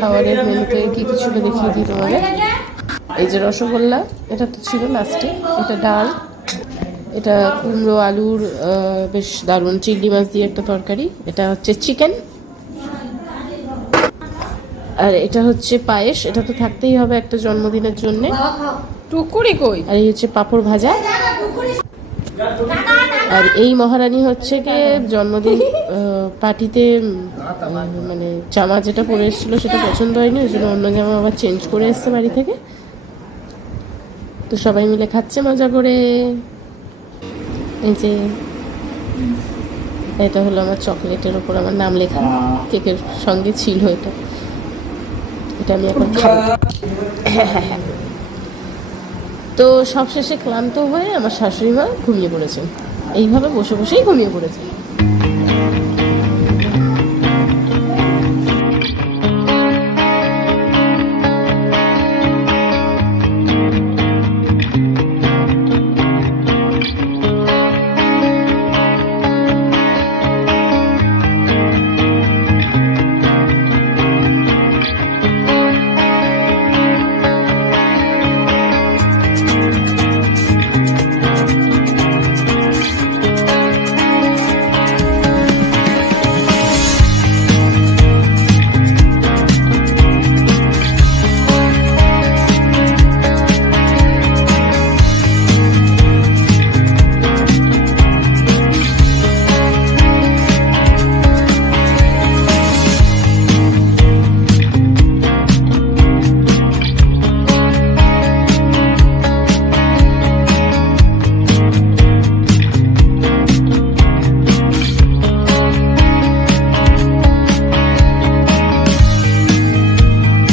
খাবারের মেনুতে কি কি ছিল দেখিয়ে দিই তোমাদের। এই যে রসগোল্লা, এটা তো ছিল লাস্টে। এটা ডাল, এটা কুমড়ো আলুর বেশ দারুণ চিংড়ি মাছ দিয়ে একটা তরকারি। এটা হচ্ছে চিকেন, আর এটা হচ্ছে পায়েস। এটা তো থাকতেই হবে একটা জন্মদিনের জন্যে। টুকুরি কই? আর এই হচ্ছে পাঁপড় ভাজা। আর এই মহারানী হচ্ছে কে জন্মদিন পার্টিতে মানে জামা যেটা পরে এসেছিলো সেটা পছন্দ হয়নি, ওই জন্য অন্য জামা আবার চেঞ্জ করে এসছে বাড়ি থেকে। তো সবাই মিলে খাচ্ছে মজা করে। এই যে এটা হলো আমার চকলেটের ওপর আমার নাম লেখা, কেকের সঙ্গে ছিল এটা। এটা আমি এখন খাবো। তো সবশেষে ক্লান্ত হয়ে আমার শাশুড়ি মা ঘুমিয়ে পড়েছেন, এইভাবে বসে বসেই ঘুমিয়ে পড়েছেন।